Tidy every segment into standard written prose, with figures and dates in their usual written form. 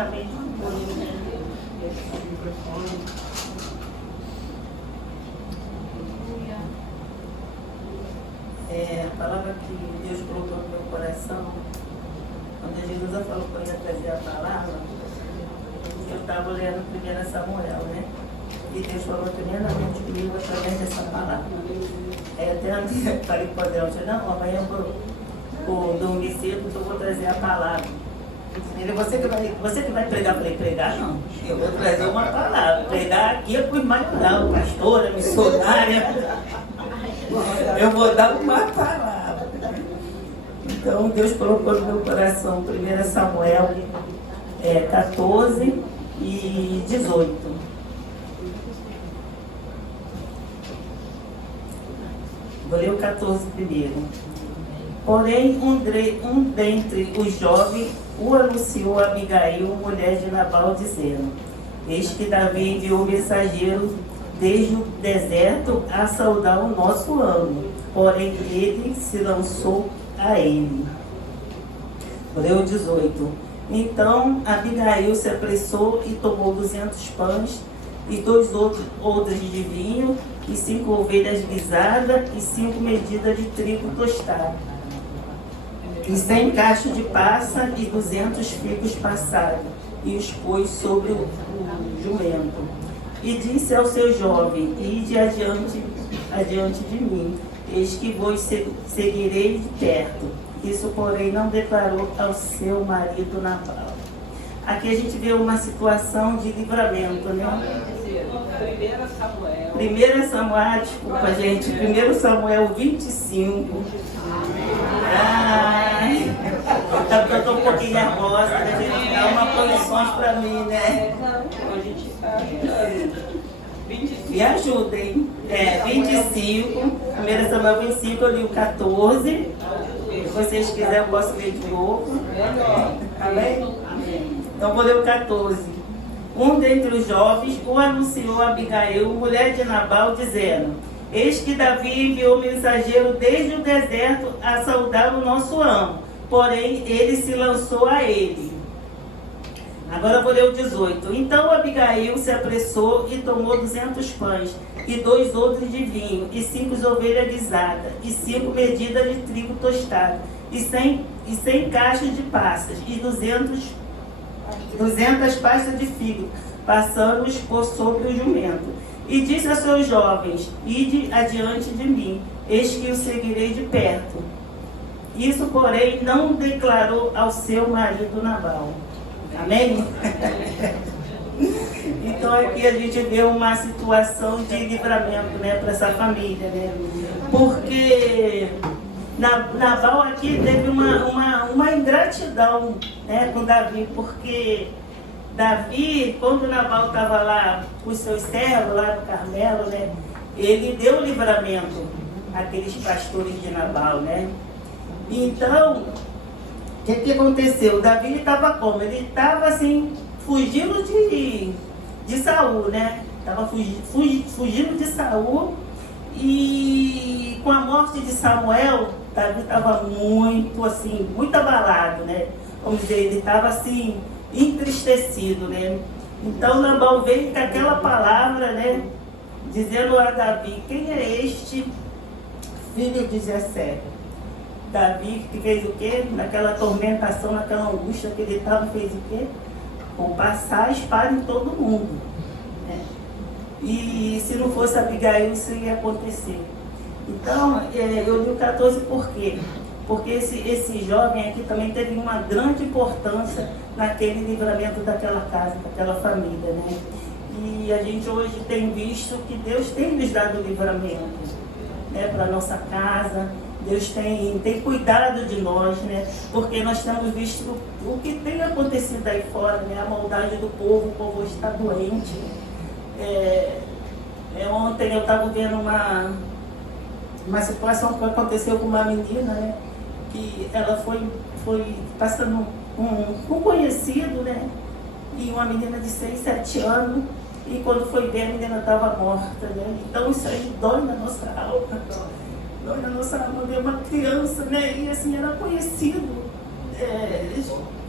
também. A palavra que Deus colocou no meu coração, quando Jesus falou que eu ia trazer a palavra, eu estava lendo 1 Samuel, né? E Deus falou tremendamente comigo através dessa palavra. Até falei para o Adelson, não, amanhã eu vou dormir cedo, então eu vou trazer a palavra. Ele, você que vai pregar? Eu falei, pregar não, eu vou trazer uma palavra. Pregar aqui é para o irmão, não, pastora, missionária. Eu vou dar uma palavra. Então Deus colocou no meu coração 1 Samuel 14 e 18. Vou ler o 14 primeiro. Porém, um dentre os jovens o anunciou a Abigail, mulher de Nabal, dizendo: eis que Davi enviou mensageiro desde o deserto a saudar o nosso amo. Porém, ele se lançou a ele. Vou ler o 18. Então, Abigail se apressou e tomou 200 pães e 2 odres de vinho e 5 ovelhas guisadas e 5 medidas de trigo tostado e 100 cachos de passa e 200 figos passados, e os pôs sobre o jumento. E disse ao seu jovem: ide adiante de mim, eis que vos seguirei de perto. Isso, porém, não declarou ao seu marido Nabal. Aqui a gente vê uma situação de livramento, né? 1 Samuel, desculpa gente, 1 Samuel 25. Ai, eu estou um pouquinho nervosa, né? A gente dá uma posições para mim, né? Me ajudem. 25, 1 Samuel 25, eu li o 14. Se vocês quiserem, eu posso ler de novo. Amém? Então, vou ler o 14. Um dentre os jovens o anunciou a Abigail, mulher de Nabal, dizendo: eis que Davi enviou mensageiro desde o deserto a saudar o nosso amo. Porém, ele se lançou a ele. Agora eu vou ler o 18. Então Abigail se apressou e tomou 200 pães e 2 odres de vinho e 5 ovelhas guisadas e 5 medidas de trigo tostado e 100 caixas de passas e 200 pastas de figo, passando-os por sobre o jumento. E disse a seus jovens: ide adiante de mim, eis que o seguirei de perto. Isso, porém, não declarou ao seu marido Nabal. Amém? Então aqui a gente vê uma situação de livramento, né, para essa família, né? Porque Nabal aqui teve uma ingratidão, né, com Davi, porque Davi, quando Nabal estava lá com os seus servos, lá no Carmelo, né, ele deu livramento àqueles pastores de Nabal, né? Então, o que aconteceu? Davi estava como? Ele estava assim, fugindo de Saul, né? Estava fugindo de Saul, e com a morte de Samuel, Davi estava muito assim, muito abalado, né? Vamos dizer, ele estava assim, entristecido, né? Então Nabal veio com aquela palavra, né? Dizendo a Davi: quem é este filho de Jessé? Davi que fez o quê? Naquela tormentação, naquela angústia que ele estava, fez o quê? Vou passar a espada em todo mundo, né? E se não fosse Abigail, isso ia acontecer. Então, eu li o 14 por quê? Porque esse jovem aqui também teve uma grande importância naquele livramento daquela casa, daquela família, né? E a gente hoje tem visto que Deus tem nos dado livramento, né, para a nossa casa. Deus tem cuidado de nós, né? Porque nós temos visto o que tem acontecido aí fora, né? A maldade do povo, o povo está doente. Ontem eu estava vendo uma situação que aconteceu com uma menina, né? Que ela foi passando um conhecido, né? E uma menina de 6, 7 anos, e quando foi ver, a menina estava morta, né? Então isso aí dói na nossa alma. Dói na nossa alma ver uma criança, né? E assim, era conhecido.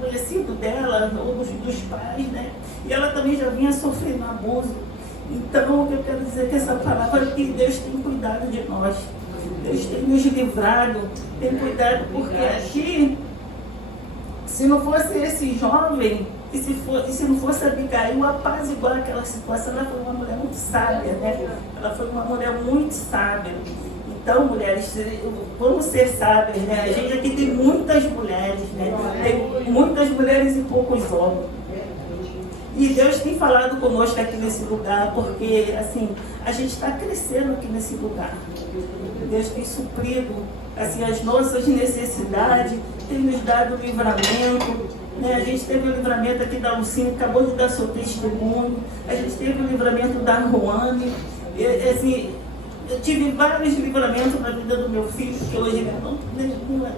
conhecido dela, ou dos pais, né? E ela também já vinha sofrendo abuso. Então, o que eu quero dizer é que essa palavra é que Deus tem cuidado de nós. Deus tem nos livrado, tem cuidado, porque aqui, se não fosse esse jovem, e se não fosse a Abigail apaziguar aquela situação, ela foi uma mulher muito sábia, né? Ela foi uma mulher muito sábia. Então, mulheres, vamos ser sábias, né? A gente aqui tem muitas mulheres, né? Tem muitas mulheres e poucos homens. E Deus tem falado conosco aqui nesse lugar, porque, assim, a gente está crescendo aqui nesse lugar. Deus tem suprido, assim, as nossas necessidades, tem nos dado livramento, né? A gente teve o livramento aqui da Lucinha, acabou de dar seu testemunho. A gente teve o livramento da Ruane. Assim, eu tive vários livramentos na vida do meu filho, que hoje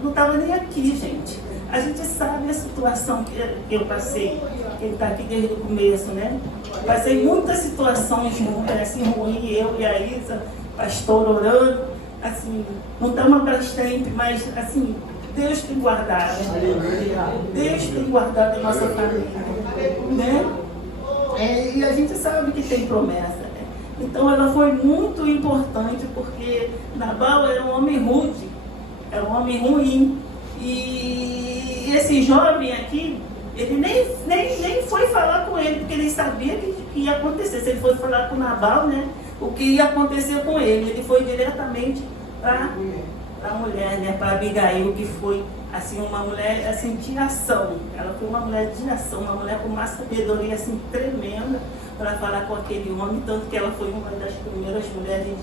não estava nem aqui, gente. A gente sabe a situação que eu passei, ele está aqui desde o começo, né? Passei muitas situações assim, ruins, eu e a Isa, pastor orando, assim, não estamos para sempre, mas assim, Deus tem guardado, Deus tem guardado a nossa família, né? E a gente sabe que tem promessa, né? Então ela foi muito importante, porque Nabal era um homem rude, era um homem ruim. E esse jovem aqui, ele nem foi falar com ele, porque ele sabia que ia acontecer. Se ele fosse falar com Nabal, né, o que ia acontecer com ele? Ele foi diretamente para a mulher, né, para Abigail, que foi assim, uma mulher assim, de ação. Ela foi uma mulher de ação, uma mulher com uma sabedoria assim, tremenda para falar com aquele homem, tanto que ela foi uma das primeiras mulheres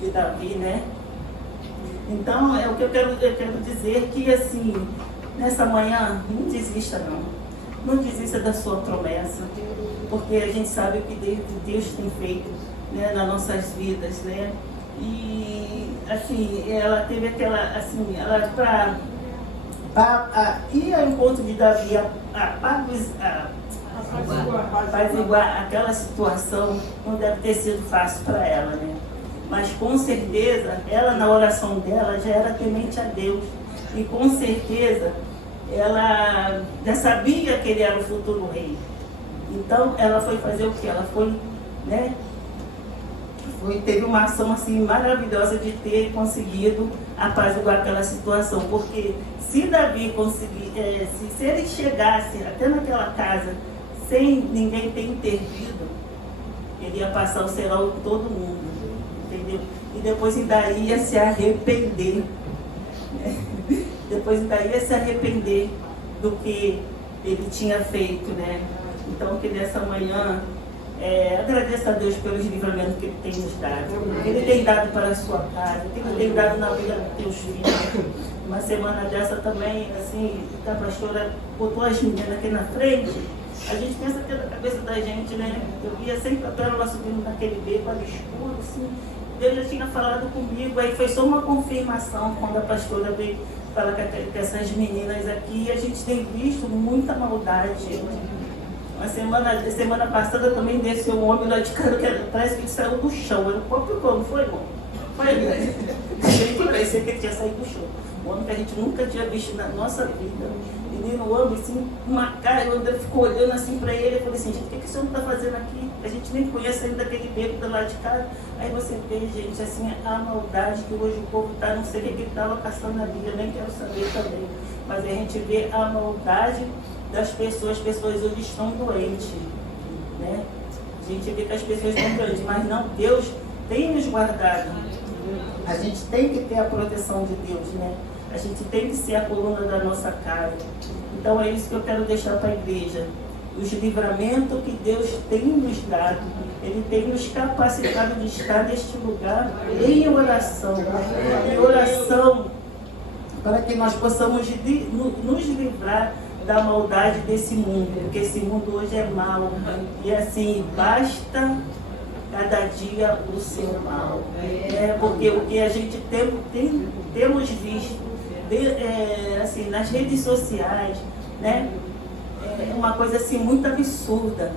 de Davi, né? Então, é o que eu quero dizer, que assim, nessa manhã, não desista não. Não desista da sua promessa, porque a gente sabe o que Deus tem feito, né, nas nossas vidas, né? E, assim, ela teve aquela, assim, ela para ir ao encontro de Davi, apaziguar aquela situação, não deve ter sido fácil para ela, né? Mas com certeza, ela na oração dela já era temente a Deus. E com certeza, ela já sabia que ele era o futuro rei. Então, ela foi fazer o que? Ela foi, né? Teve uma ação assim maravilhosa de ter conseguido apaziguar aquela situação. Porque se Davi conseguir, se ele chegasse até naquela casa sem ninguém ter intervido, ele ia passar o cerol de todo mundo. Entendeu? E depois ainda ia se arrepender, né? Depois ainda ia se arrepender do que ele tinha feito, né? Então, que nessa manhã, agradeça a Deus pelos livramentos que Ele tem nos dado, que Ele tem dado para a sua casa, que Ele tem dado na vida dos teus filhos. Uma semana dessa também, assim, a pastora botou as meninas aqui na frente. A gente pensa que é da cabeça da gente, né? Eu via sempre a pérola subindo naquele beco ali escuro, assim. Deus já tinha falado comigo, aí foi só uma confirmação quando a pastora veio falar com essas meninas aqui. A gente tem visto muita maldade, gente. Uma semana passada também desceu um homem lá de cara, que parece que ele saiu do chão. Era o próprio como, foi, irmão? Foi, né? Ele parecia que ele tinha saído do chão. Um homem que a gente nunca tinha visto na nossa vida. Menino, o homem, assim, uma cara, o André ficou olhando assim para ele. Eu falei assim, gente, o que esse homem está fazendo aqui? A gente nem conhece ainda aquele beco do lado de cá. Aí você vê, gente, assim, a maldade que hoje o povo está, não sei o que ele estava caçando na vida, nem quero saber também. Mas a gente vê a maldade das pessoas. As pessoas hoje estão doentes, né? A gente vê que as pessoas estão doentes, mas não, Deus tem nos guardado. A gente tem que ter a proteção de Deus, né? A gente tem que ser a coluna da nossa casa. Então é isso que eu quero deixar para a igreja. Os livramentos que Deus tem nos dado, Ele tem nos capacitado de estar neste lugar em oração. Em oração, para que nós possamos nos livrar da maldade desse mundo. Porque esse mundo hoje é mau. E assim, basta cada dia o seu mal. Porque o que a gente temos visto assim, nas redes sociais, né? É uma coisa assim muito absurda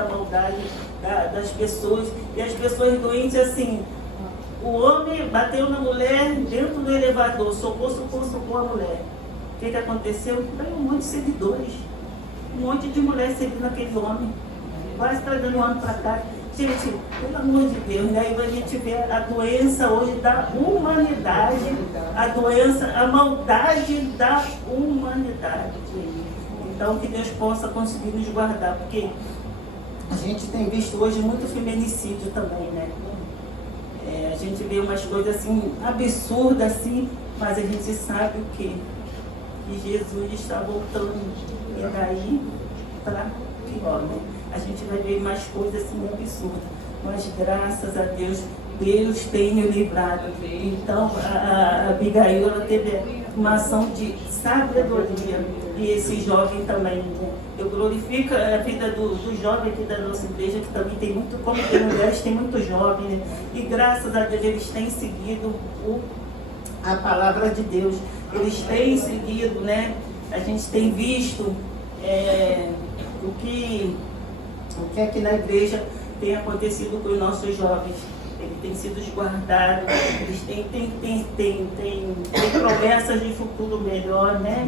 a maldade das pessoas. E as pessoas doentes, assim, o homem bateu na mulher dentro do elevador, socorro a mulher. O que aconteceu? Veio um monte de seguidores. Um monte de mulheres seguindo aquele homem. Quase está dando um ano para cá. Gente, pelo amor de Deus, né? Aí a gente vê a doença hoje da humanidade, a doença, a maldade da humanidade. Então, que Deus possa conseguir nos guardar, porque a gente tem visto hoje muito feminicídio também, né? A gente vê umas coisas assim, absurdas assim, mas a gente sabe o quê? Que Jesus está voltando, e daí para pior, né? A gente vai ver mais coisas assim absurdas, mas graças a Deus, Deus tem me livrado. Então a Abigail, ela teve uma ação de sabedoria, e esse jovem também, né? Eu glorifico a vida do jovem aqui da nossa igreja, que também tem muito, como tem mulheres, tem muito jovem, né? E graças a Deus eles têm seguido a palavra de Deus, eles têm seguido, né? A gente tem visto o que aqui na igreja tem acontecido com os nossos jovens. Eles têm sido guardados, eles têm promessas de futuro melhor, né?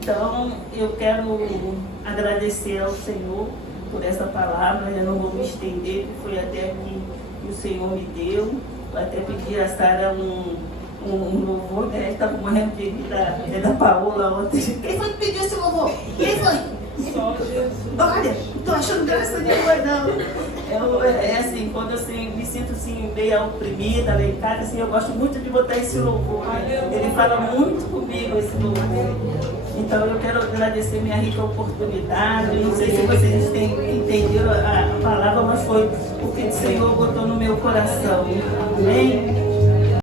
Então, eu quero agradecer ao Senhor por essa palavra, eu não vou me estender, foi até que o Senhor me deu. Vou até pedir a Sara um louvor, né? Estava morrendo de rir da Paola ontem. Quem foi que pediu esse louvor? Quem foi? Só Jesus. Olha, não estou achando graça nenhuma, não. É assim, quando eu me sinto assim, meio oprimida, lá em casa, assim, eu gosto muito de botar esse louvor. Ele fala muito comigo, esse louvor. Então eu quero agradecer minha rica oportunidade. Não sei se vocês entenderam a palavra, mas foi o que o Senhor botou no meu coração. Amém?